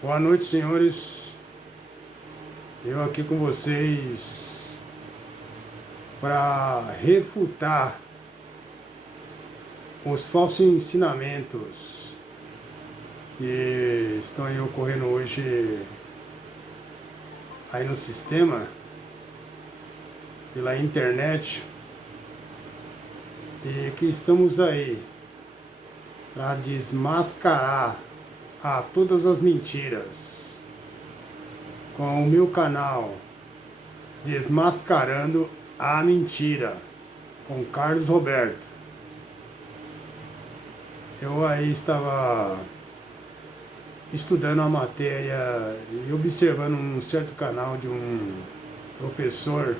Boa noite, senhores. Eu aqui com vocês para refutar os falsos ensinamentos que estão aí ocorrendo hoje aí no sistema, pela internet, e que estamos aí para desmascarar a todas as mentiras com o meu canal Desmascarando a Mentira, com Carlos Roberto. Eu aí estava estudando a matéria e observando um certo canal de um professor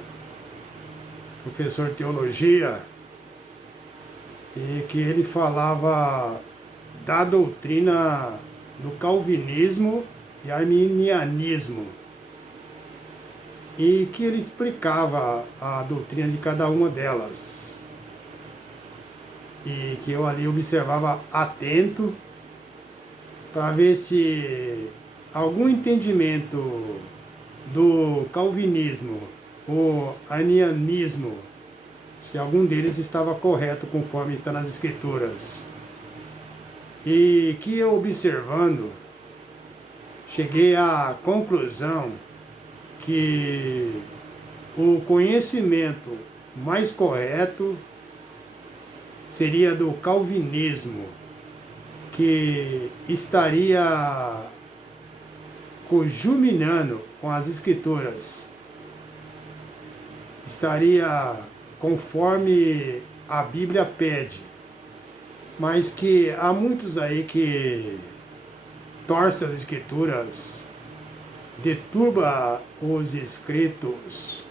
de teologia, e que ele falava da doutrina do calvinismo e arminianismo, e que ele explicava a doutrina de cada uma delas, e que eu ali observava atento para ver se algum entendimento do calvinismo ou arminianismo, se algum deles estava correto conforme está nas escrituras. E que eu observando, cheguei à conclusão que o conhecimento mais correto seria do calvinismo, que estaria conjuminando com as escrituras, estaria conforme a Bíblia pede, mas que há muitos aí que torcem as escrituras, deturba os escritos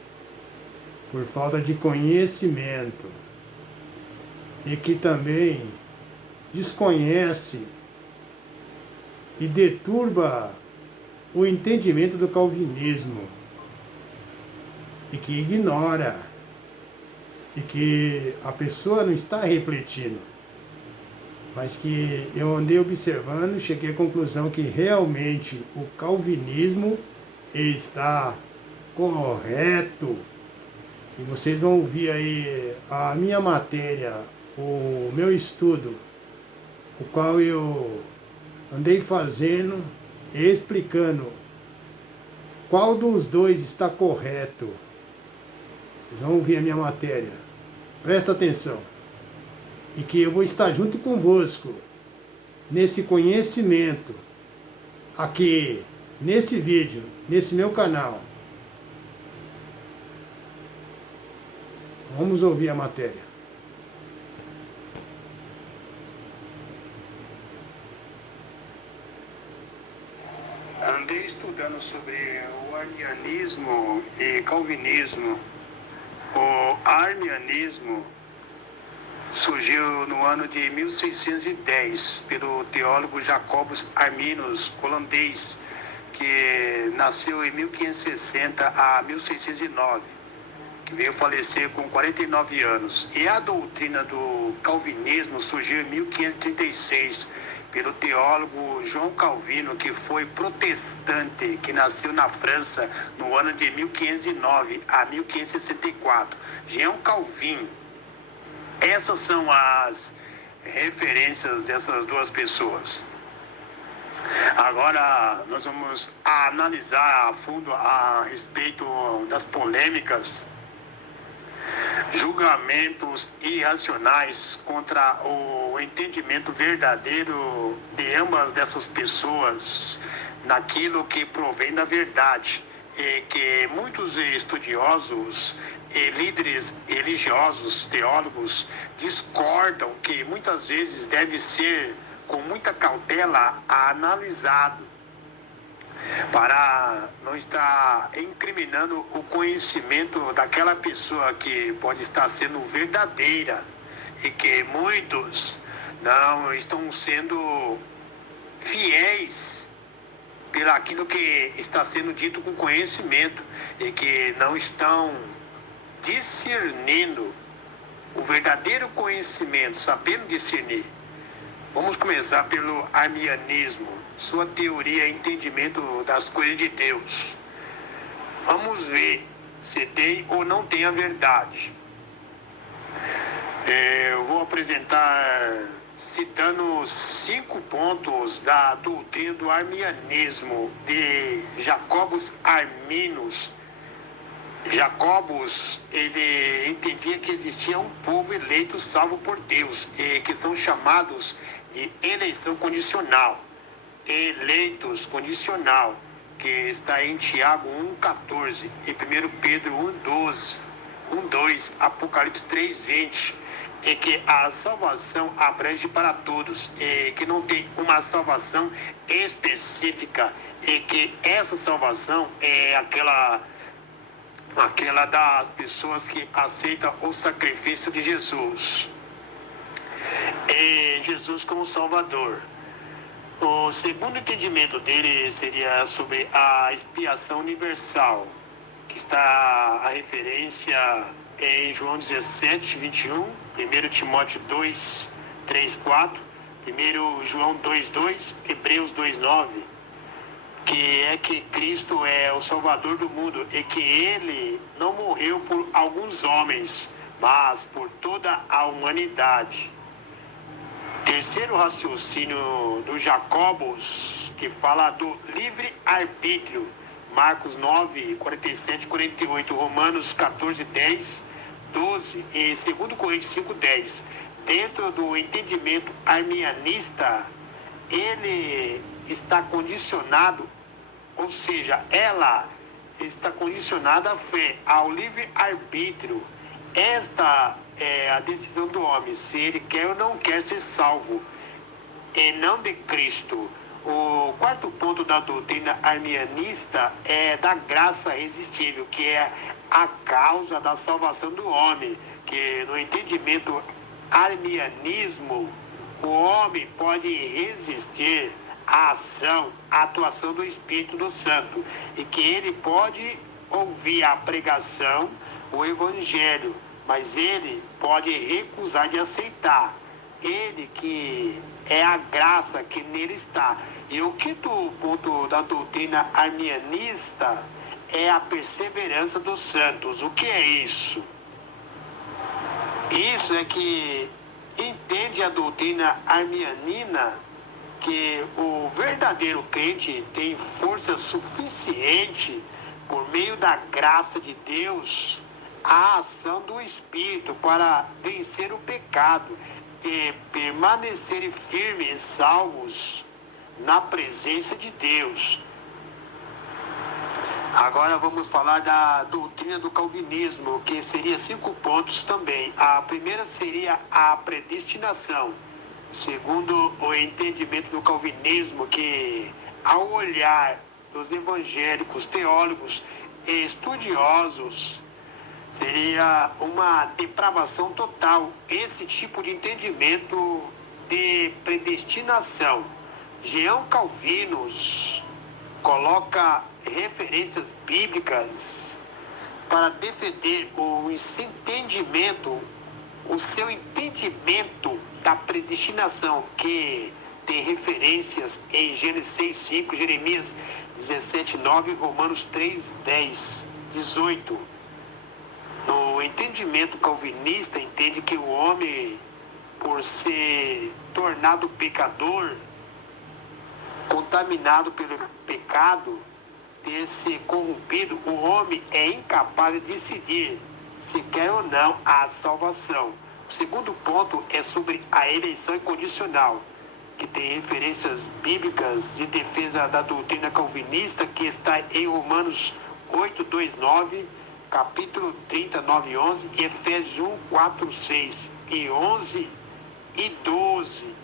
por falta de conhecimento, e que também desconhece e deturba o entendimento do calvinismo, e que ignora, e que a pessoa não está refletindo, mas que eu andei observando e cheguei à conclusão que realmente o calvinismo está correto. E vocês vão ouvir aí a minha matéria, o meu estudo, o qual eu andei fazendo e explicando qual dos dois está correto. Vocês vão ouvir a minha matéria. Presta atenção. E que eu vou estar junto convosco nesse conhecimento, aqui, nesse vídeo, nesse meu canal. Vamos ouvir a matéria. Andei estudando sobre o arminianismo e calvinismo. O arminianismo surgiu no ano de 1610 pelo teólogo Jacobus Arminius, holandês, que nasceu em 1560 a 1609, que veio falecer com 49 anos. E a doutrina do calvinismo surgiu em 1536 pelo teólogo João Calvino, que foi protestante, que nasceu na França no ano de 1509 a 1564. João Calvino. Essas são as referências dessas duas pessoas. Agora nós vamos analisar a fundo a respeito das polêmicas, julgamentos irracionais contra o entendimento verdadeiro de ambas dessas pessoas naquilo que provém da verdade, e que muitos estudiosos e líderes religiosos, teólogos, discordam, que muitas vezes deve ser com muita cautela analisado, para não estar incriminando o conhecimento daquela pessoa que pode estar sendo verdadeira, e que muitos não estão sendo fiéis pelo aquilo que está sendo dito com conhecimento, e que não estão discernindo o verdadeiro conhecimento, sabendo discernir Vamos começar pelo arminianismo, sua teoria e entendimento das coisas de Deus. Vamos ver se tem ou não tem a verdade. Eu vou apresentar citando 5 pontos da doutrina do arminianismo de Jacobus Arminus. Jacobus, ele entendia que existia um povo eleito salvo por Deus, e que são chamados de eleição condicional. Eleitos condicional, que está em Tiago 1,14 e 1 Pedro 1,12, 1,2, Apocalipse 3,20, e que a salvação abrange para todos, e que não tem uma salvação específica, e que essa salvação é aquela das pessoas que aceitam o sacrifício de Jesus. E Jesus como Salvador. O segundo entendimento dele seria sobre a expiação universal, que está a referência em João 17, 21, 1 Timóteo 2, 3, 4, 1 João 2, 2, Hebreus 2, 9, que é que Cristo é o Salvador do mundo e que ele não morreu por alguns homens, mas por toda a humanidade. Terceiro raciocínio do Jacobus, que fala do livre-arbítrio, Marcos 9, 47 e 48, Romanos 14, 10, 12 e 2 Coríntios 5, 10. Dentro do entendimento arminianista, ele está condicionado, ou seja, ela está condicionada à fé, ao livre-arbítrio. Esta é a decisão do homem, se ele quer ou não quer ser salvo, e não de Cristo. O quarto ponto da doutrina arminianista é da graça irresistível, que é a causa da salvação do homem, que no entendimento arminianismo, o homem pode resistir à ação, à atuação do Espírito Santo, e que ele pode ouvir a pregação, o Evangelho, mas ele pode recusar de aceitar. Ele que é a graça que nele está. E o quinto ponto da doutrina arminianista é a perseverança dos santos. O que é isso? Isso é que entende a doutrina arminiana que o verdadeiro crente tem força suficiente, por meio da graça de Deus, a ação do Espírito para vencer o pecado e permanecerem firmes e salvos na presença de Deus. Agora vamos falar da doutrina do calvinismo, que seria 5 pontos também. A primeira seria a predestinação. Segundo o entendimento do calvinismo, que ao olhar dos evangélicos, teólogos e estudiosos, seria uma depravação total esse tipo de entendimento de predestinação. Jean Calvinos coloca referências bíblicas para defender o seu entendimento da predestinação, que tem referências em Gênesis 6, 5, Jeremias 17, 9, Romanos 3, 10, 18. No entendimento calvinista, entende que o homem, por ser tornado pecador, contaminado pelo pecado, ter se corrompido, o homem é incapaz de decidir se quer ou não a salvação. O segundo ponto é sobre a eleição incondicional, que tem referências bíblicas de defesa da doutrina calvinista, que está em Romanos 8, 2, 9, capítulo 30, 9 11, e Efésios 1, 4, 6 e 11 e 12.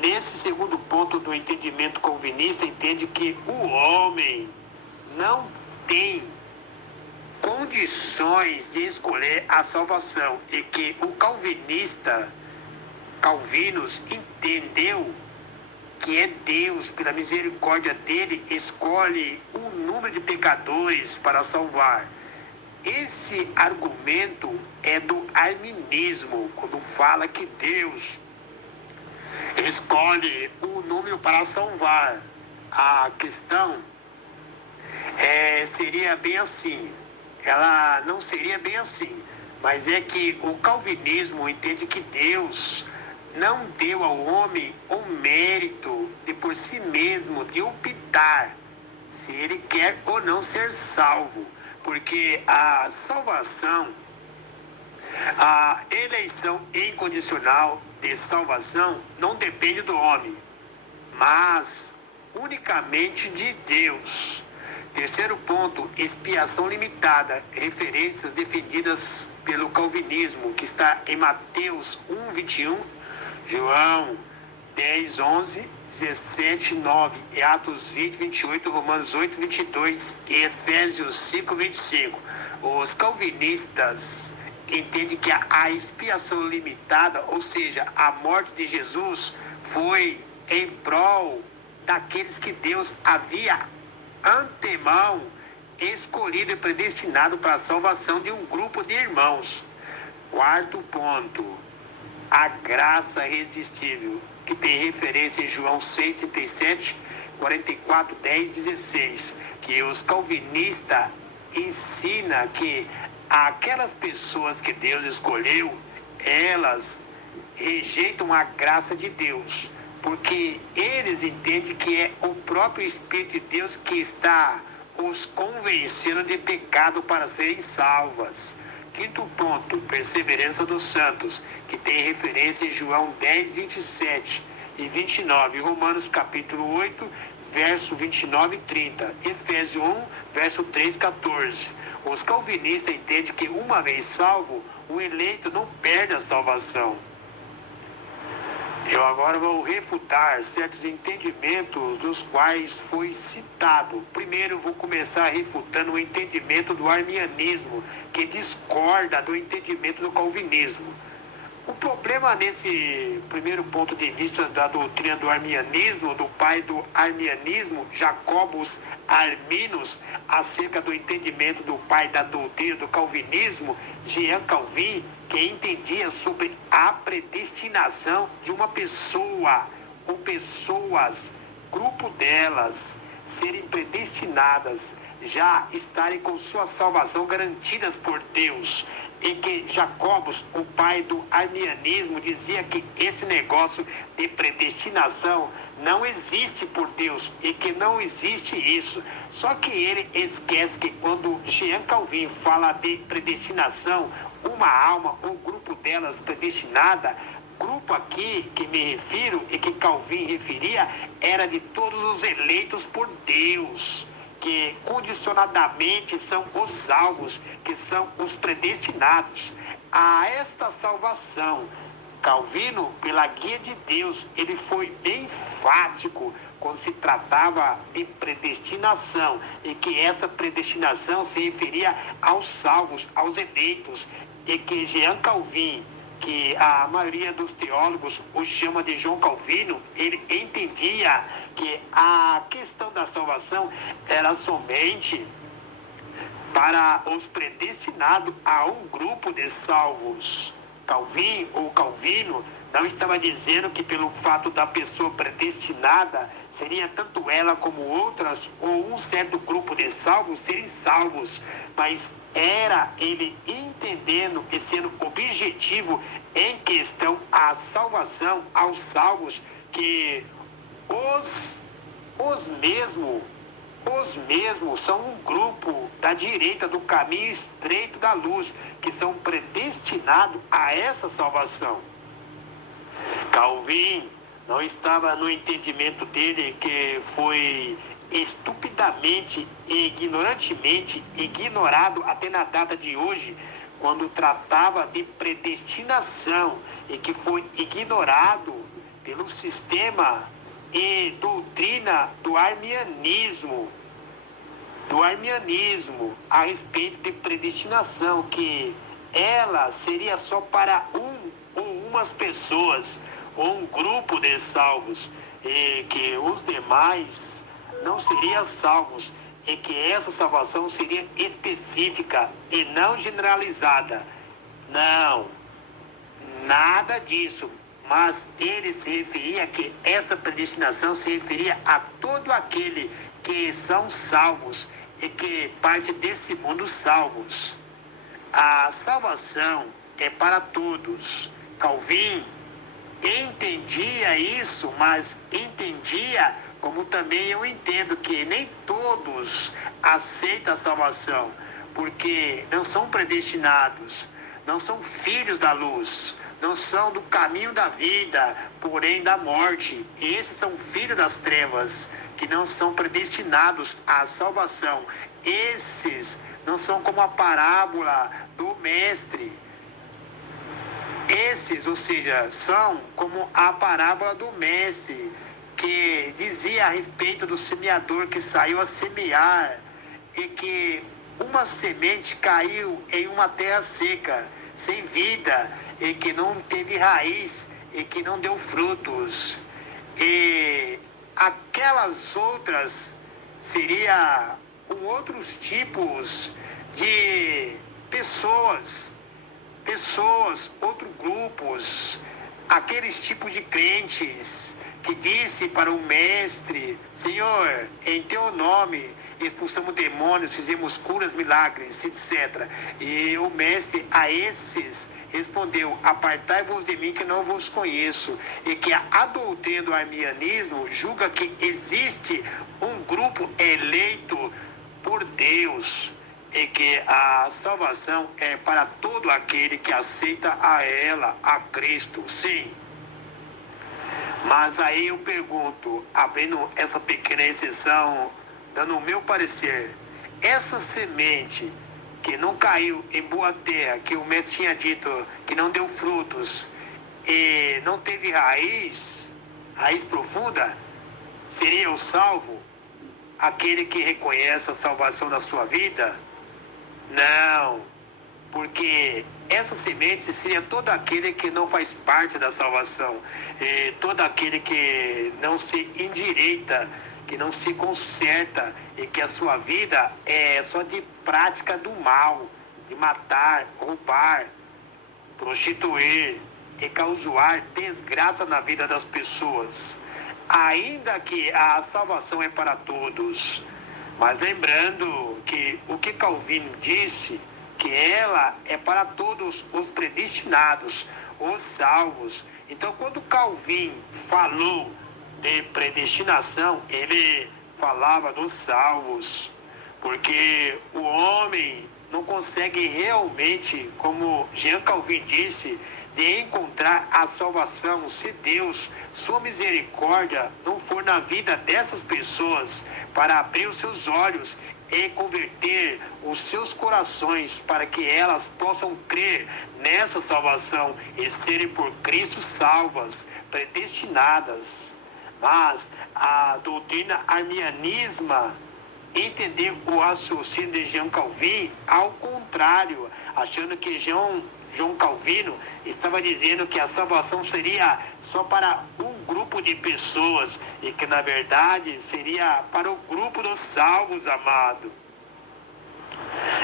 Nesse segundo ponto do entendimento calvinista, entende que o homem não tem condições de escolher a salvação, e que o Calvinos entendeu que é Deus, pela misericórdia dele, escolhe um número de pecadores para salvar. Esse argumento é do arminismo, quando fala que Deus escolhe o número para salvar. A questão seria bem assim. Ela não seria bem assim, mas é que o calvinismo entende que Deus não deu ao homem o mérito de por si mesmo de optar se ele quer ou não ser salvo, porque a salvação, a eleição incondicional de salvação não depende do homem, mas unicamente de Deus. Terceiro ponto, expiação limitada, referências defendidas pelo calvinismo, que está em Mateus 1:21, João 10:11, 17:9, e Atos 20:28, Romanos 8:22 e Efésios 5:25. Os calvinistas entendem que a expiação limitada, ou seja, a morte de Jesus, foi em prol daqueles que Deus havia antemão escolhido e predestinado para a salvação de um grupo de irmãos. Quarto ponto, a graça irresistível, que tem referência em João 6:37, 44, 10, 16, que os calvinistas ensinam que aquelas pessoas que Deus escolheu, elas rejeitam a graça de Deus, porque eles entendem que é o próprio Espírito de Deus que está os convencendo de pecado para serem salvas. Quinto ponto, perseverança dos santos, que tem referência em João 10, 27 e 29, Romanos capítulo 8, verso 29 e 30, Efésios 1, verso 3, 14. Os calvinistas entendem que uma vez salvo, o eleito não perde a salvação. Eu agora vou refutar certos entendimentos dos quais foi citado. Primeiro, vou começar refutando o entendimento do arminianismo, que discorda do entendimento do calvinismo. O problema nesse primeiro ponto de vista da doutrina do arminianismo, do pai do arminianismo, Jacobus Arminus, acerca do entendimento do pai da doutrina do calvinismo, Jean Calvin, que entendia sobre a predestinação de uma pessoa ou pessoas, grupo delas, serem predestinadas, já estarem com sua salvação garantidas por Deus, em que Jacobus, o pai do arminianismo, dizia que esse negócio de predestinação não existe por Deus e que não existe isso. Só que ele esquece que quando Jean Calvin fala de predestinação, uma alma ou grupo delas predestinada, grupo aqui que me refiro e que Calvin referia era de todos os eleitos por Deus, que condicionadamente são os salvos, que são os predestinados a esta salvação. Calvino, pela guia de Deus, ele foi bem enfático quando se tratava de predestinação, e que essa predestinação se referia aos salvos, aos eleitos, e que Jean Calvin, que a maioria dos teólogos o chama de João Calvino, ele entendia que a questão da salvação era somente para os predestinados a um grupo de salvos. Calvin ou Calvino não estava dizendo que pelo fato da pessoa predestinada, seria tanto ela como outras ou um certo grupo de salvos serem salvos, mas era ele entendendo e sendo objetivo em questão à salvação, aos salvos, que os mesmos são um grupo da direita do caminho estreito da luz, que são predestinados a essa salvação. Calvin não estava no entendimento dele, que foi estupidamente e ignorantemente ignorado até na data de hoje, quando tratava de predestinação, e que foi ignorado pelo sistema e doutrina do arminianismo a respeito de predestinação, que ela seria só para um ou umas pessoas, ou um grupo de salvos, e que os demais não seriam salvos, e que essa salvação seria específica e não generalizada. Não, nada disso. mas ele se referia que essa predestinação se referia a todo aquele que são salvos e que parte desse mundo salvos. A salvação é para todos. Calvin entendia isso, mas entendia como também eu entendo que nem todos aceitam a salvação, porque não são predestinados, não são filhos da luz, não são do caminho da vida, porém da morte. Esses são filhos das trevas, que não são predestinados à salvação. Esses não são como a parábola do mestre. Esses, ou seja, são como a parábola do mestre, que dizia a respeito do semeador que saiu a semear e que uma semente caiu em uma terra seca, sem vida, e que não teve raiz, e que não deu frutos. E aquelas outras seriam outros tipos de pessoas, outros grupos, aqueles tipos de crentes que disse para o mestre: Senhor, em teu nome expulsamos demônios, fizemos curas, milagres, etc. E o mestre a esses respondeu: apartai-vos de mim que não vos conheço. E que a doutrina do arminianismo julga que existe um grupo eleito por Deus e que a salvação é para todo aquele que aceita a ela, a Cristo. Sim. Mas aí eu pergunto, abrindo essa pequena exceção, dando o meu parecer, essa semente que não caiu em boa terra, que o mestre tinha dito que não deu frutos e não teve raiz profunda, seria o salvo? Aquele que reconhece a salvação na sua vida? Não, porque essa semente seria todo aquele que não faz parte da salvação, todo aquele que não se endireita, que não se conserta e que a sua vida é só de prática do mal, de matar, roubar, prostituir e causar desgraça na vida das pessoas. Ainda que a salvação é para todos, mas lembrando que o que Calvino disse, que ela é para todos os predestinados, os salvos. Então, quando Calvin falou de predestinação, ele falava dos salvos, porque o homem não consegue realmente, como Jean Calvin disse, de encontrar a salvação se Deus, sua misericórdia, não for na vida dessas pessoas para abrir os seus olhos e converter os seus corações para que elas possam crer nessa salvação e serem por Cristo salvas, predestinadas. Mas a doutrina arminiana entender o raciocínio de Jean Calvin ao contrário, achando que João Calvino estava dizendo que a salvação seria só para um grupo de pessoas e que na verdade seria para o grupo dos salvos, amado.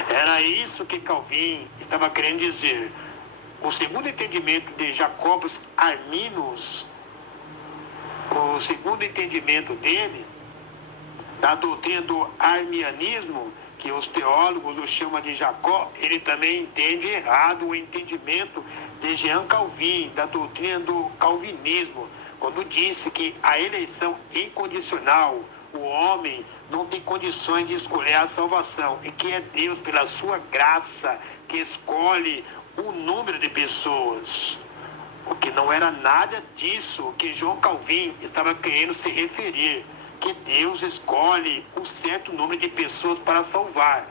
Era isso que Calvin estava querendo dizer. O segundo entendimento de Jacobus Arminus, o segundo entendimento dele, da doutrina do arminianismo, que os teólogos o chamam de Jacó, ele também entende errado o entendimento de Jean Calvin, da doutrina do calvinismo, quando disse que a eleição incondicional, o homem não tem condições de escolher a salvação, e que é Deus, pela sua graça, que escolhe o número de pessoas. O que não era nada disso que João Calvin estava querendo se referir, que Deus escolhe um certo número de pessoas para salvar.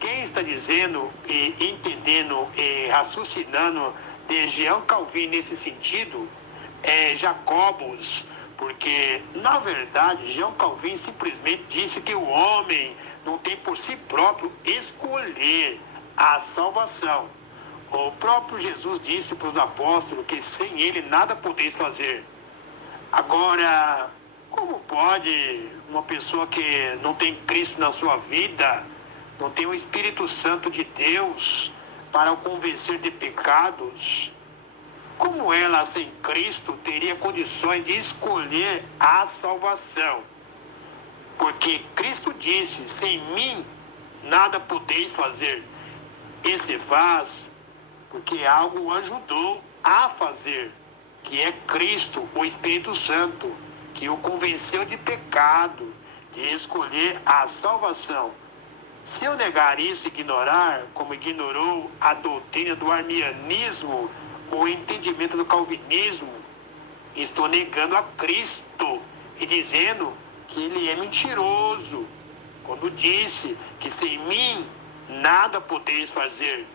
Quem está dizendo e entendendo e raciocinando de Jean Calvin nesse sentido é Jacobus, porque na verdade Jean Calvin simplesmente disse que o homem não tem por si próprio escolher a salvação. O próprio Jesus disse para os apóstolos que sem ele nada podeis fazer. Agora, como pode uma pessoa que não tem Cristo na sua vida, não tem o Espírito Santo de Deus para o convencer de pecados, como ela, sem Cristo, teria condições de escolher a salvação? Porque Cristo disse, sem mim nada podeis fazer. E se faz porque algo o ajudou a fazer, que é Cristo, o Espírito Santo, que o convenceu de pecado, de escolher a salvação. Se eu negar isso e ignorar, como ignorou a doutrina do arminianismo, o entendimento do calvinismo, estou negando a Cristo e dizendo que ele é mentiroso, quando disse que sem mim nada podeis fazer.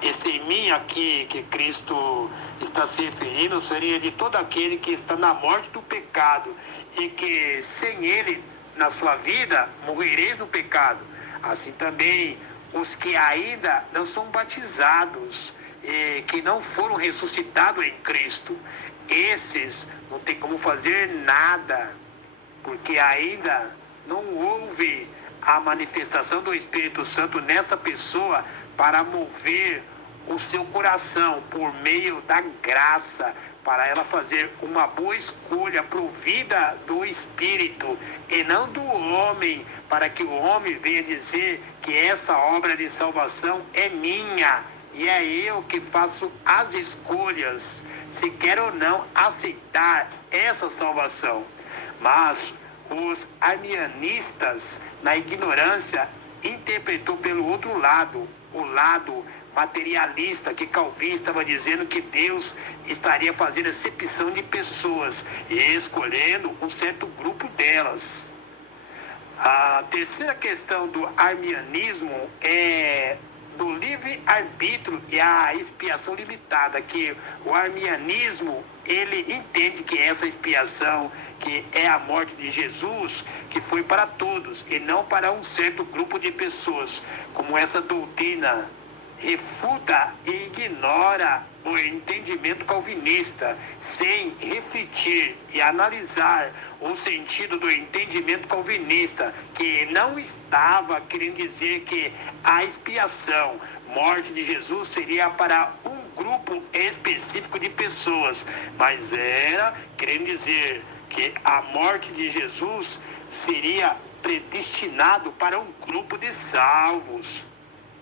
E sem mim aqui que Cristo está se referindo seria de todo aquele que está na morte do pecado e que sem ele na sua vida morrereis no pecado. Assim também os que ainda não são batizados e que não foram ressuscitados em Cristo, esses não tem como fazer nada, porque ainda não houve a manifestação do Espírito Santo nessa pessoa para mover o seu coração por meio da graça, para ela fazer uma boa escolha provida do Espírito e não do homem, para que o homem venha dizer que essa obra de salvação é minha e é eu que faço as escolhas, se quer ou não aceitar essa salvação. Mas os arminianistas, na ignorância, interpretou pelo outro lado, o lado materialista, que Calvin estava dizendo que Deus estaria fazendo acepção de pessoas e escolhendo um certo grupo delas. A terceira questão do arminianismo é do livre-arbítrio e a expiação limitada, que o arminianismo, ele entende que essa expiação, que é a morte de Jesus, que foi para todos e não para um certo grupo de pessoas, como essa doutrina refuta e ignora o entendimento calvinista, sem refletir e analisar o sentido do entendimento calvinista, que não estava querendo dizer que a expiação, morte de Jesus, seria para um grupo específico de pessoas, mas era querendo dizer que a morte de Jesus seria predestinado para um grupo de salvos,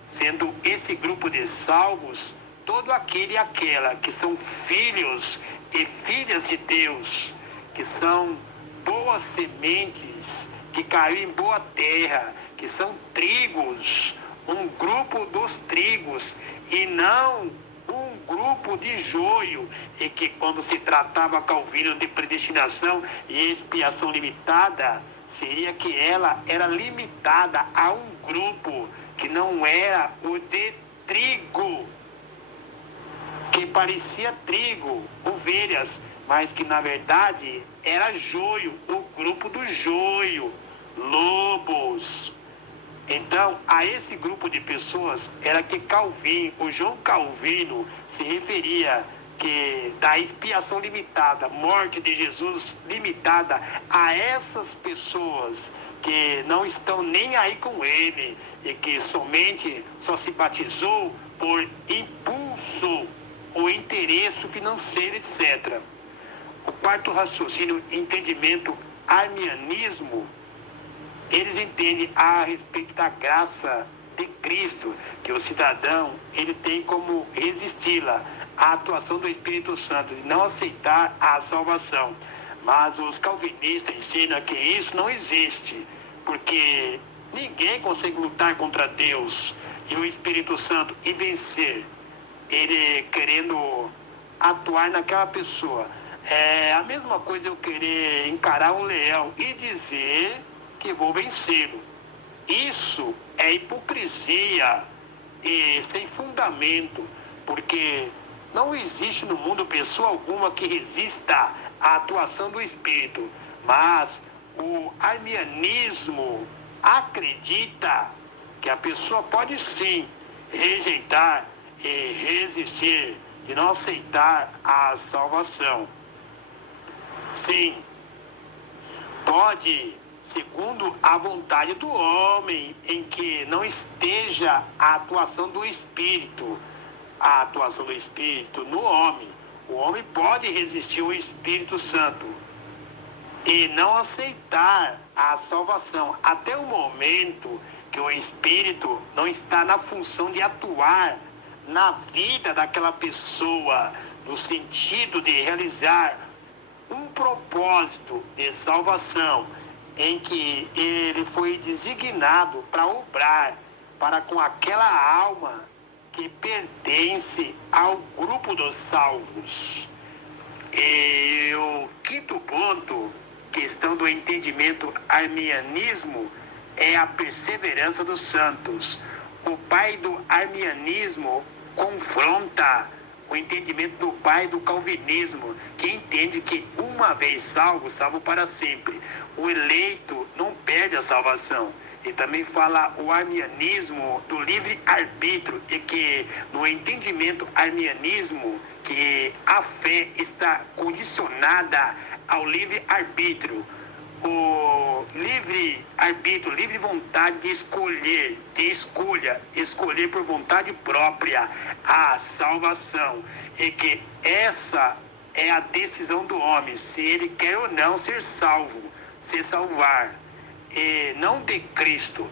sendo esse grupo de salvos todo aquele e aquela que são filhos e filhas de Deus, que são boas sementes, que caiu em boa terra, que são trigos, um grupo dos trigos e não um grupo de joio, e que quando se tratava Calvino de predestinação e expiação limitada, seria que ela era limitada a um grupo que não era o de trigo, que parecia trigo, ovelhas, mas que na verdade era joio, o grupo do joio, lobos. Então, a esse grupo de pessoas era que Calvin, o João Calvino, se referia, que da expiação limitada, morte de Jesus limitada a essas pessoas que não estão nem aí com ele e que somente só se batizou por impulso ou interesse financeiro, etc. O quarto raciocínio, entendimento arminianismo, eles entendem a respeito da graça de Cristo, que o cidadão ele tem como resisti-la à atuação do Espírito Santo, de não aceitar a salvação. Mas os calvinistas ensinam que isso não existe, porque ninguém consegue lutar contra Deus e o Espírito Santo e vencer, ele querendo atuar naquela pessoa. É a mesma coisa eu querer encarar um leão e dizer que vou vencê-lo. Isso é hipocrisia e sem fundamento, porque não existe no mundo pessoa alguma que resista à atuação do Espírito, mas o arminianismo acredita que a pessoa pode sim rejeitar e resistir e não aceitar a salvação. Sim, pode, segundo a vontade do homem, em que não esteja a atuação do Espírito, a atuação do Espírito no homem. O homem pode resistir ao Espírito Santo e não aceitar a salvação até o momento que o Espírito não está na função de atuar na vida daquela pessoa, no sentido de realizar um propósito de salvação, em que ele foi designado para obrar para com aquela alma que pertence ao grupo dos salvos. E o quinto ponto, questão do entendimento arminianismo, é a perseverança dos santos. O pai do arminianismo confronta o entendimento do pai do calvinismo, que entende que uma vez salvo, salvo para sempre. O eleito não perde a salvação. E também fala o arminianismo do livre-arbítrio, e que no entendimento arminianismo que a fé está condicionada ao livre-arbítrio. O livre-arbítrio, livre vontade de escolher, escolher por vontade própria a salvação. E que essa é a decisão do homem, se ele quer ou não ser salvo, se salvar, e não de Cristo.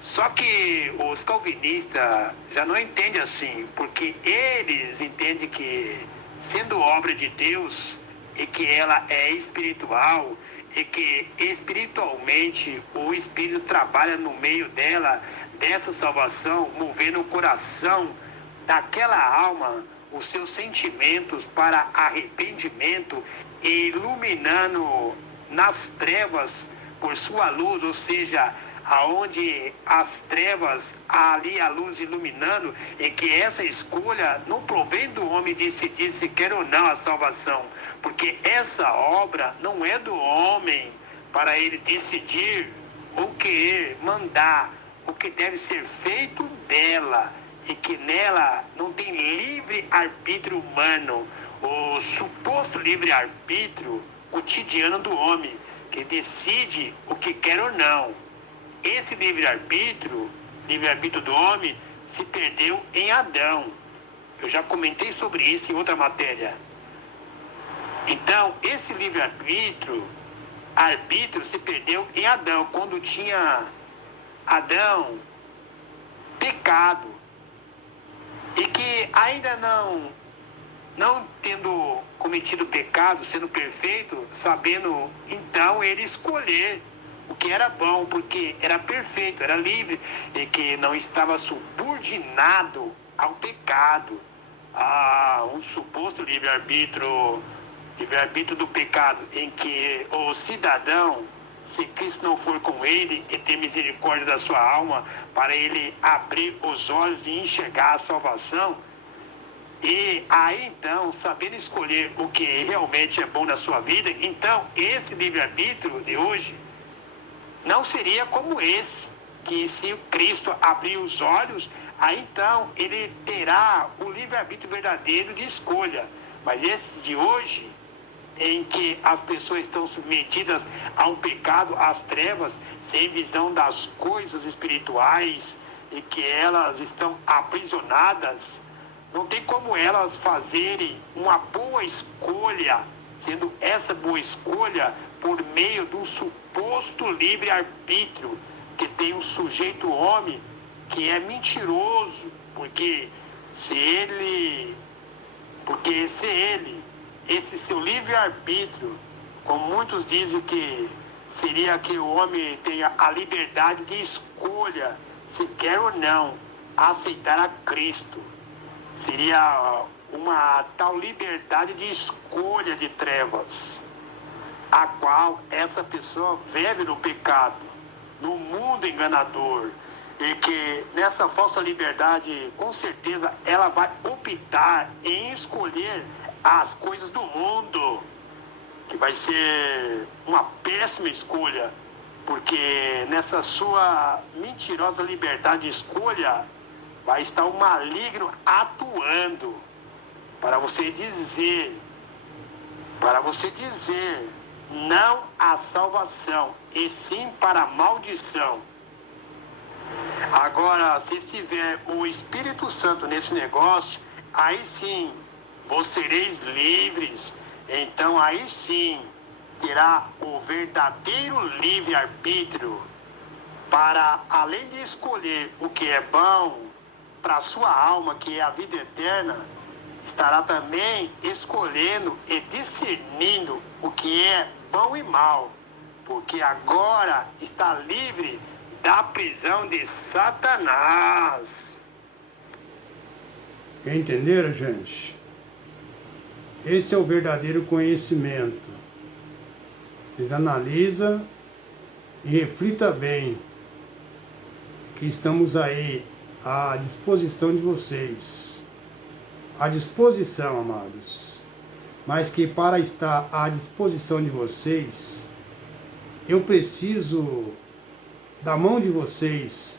Só que os calvinistas já não entendem assim, porque eles entendem que, sendo obra de Deus, e que ela é espiritual, e que espiritualmente o Espírito trabalha no meio dela, dessa salvação, movendo o coração daquela alma, os seus sentimentos para arrependimento, e iluminando nas trevas por sua luz, ou seja, aonde as trevas, ali a luz iluminando, e que essa escolha não provém do homem decidir se quer ou não a salvação, porque essa obra não é do homem para ele decidir ou querer mandar o que deve ser feito dela, e que nela não tem livre-arbítrio humano, o suposto livre-arbítrio cotidiano do homem, que decide o que quer ou não. Esse livre-arbítrio do homem, se perdeu em Adão. Eu já comentei sobre isso em outra matéria. Então, esse livre-arbítrio se perdeu em Adão, quando tinha Adão pecado, e que ainda não tendo cometido pecado, sendo perfeito, sabendo então ele escolher o que era bom, porque era perfeito, era livre, e que não estava subordinado ao pecado, a um suposto livre-arbítrio do pecado, em que o cidadão, se Cristo não for com ele e ter misericórdia da sua alma, para ele abrir os olhos e enxergar a salvação, e aí então, sabendo escolher o que realmente é bom na sua vida, então esse livre-arbítrio de hoje não seria como esse, que se Cristo abrir os olhos, aí então ele terá o livre-arbítrio verdadeiro de escolha. Mas esse de hoje, em que as pessoas estão submetidas a um pecado, às trevas, sem visão das coisas espirituais, e que elas estão aprisionadas, não tem como elas fazerem uma boa escolha, sendo essa boa escolha por meio do suposto livre-arbítrio que tem um sujeito homem que é mentiroso, porque se ele, esse seu livre-arbítrio, como muitos dizem que seria que o homem tenha a liberdade de escolha, se quer ou não aceitar a Cristo, seria uma tal liberdade de escolha de trevas, a qual essa pessoa vive no pecado, no mundo enganador, e que nessa falsa liberdade, com certeza, ela vai optar em escolher as coisas do mundo, que vai ser uma péssima escolha, porque nessa sua mentirosa liberdade de escolha vai estar o maligno atuando para você dizer não à salvação, e sim para a maldição. Agora, se estiver o Espírito Santo nesse negócio, aí sim, vós sereis livres. Então aí sim, terá o verdadeiro livre-arbítrio para, além de escolher o que é bom para a sua alma, que é a vida eterna, estará também escolhendo e discernindo o que é bom e mal, porque agora está livre da prisão de Satanás. Entenderam, gente? Esse é o verdadeiro conhecimento. Vocês analisam e reflita bem, que estamos aí à disposição de vocês. À disposição, amados. Mas que para estar à disposição de vocês, eu preciso da mão de vocês,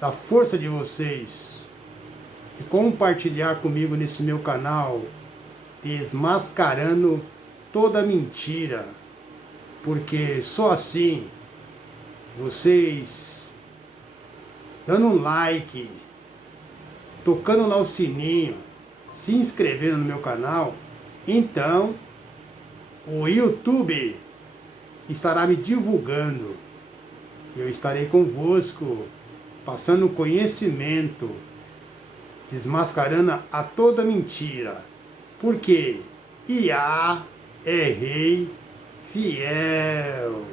da força de vocês, de compartilhar comigo nesse meu canal, desmascarando toda mentira, porque só assim, vocês dando um like, tocando lá o sininho, se inscrevendo no meu canal, então o YouTube estará me divulgando. Eu estarei convosco, passando conhecimento, desmascarando a toda mentira. Porque Iá é rei fiel.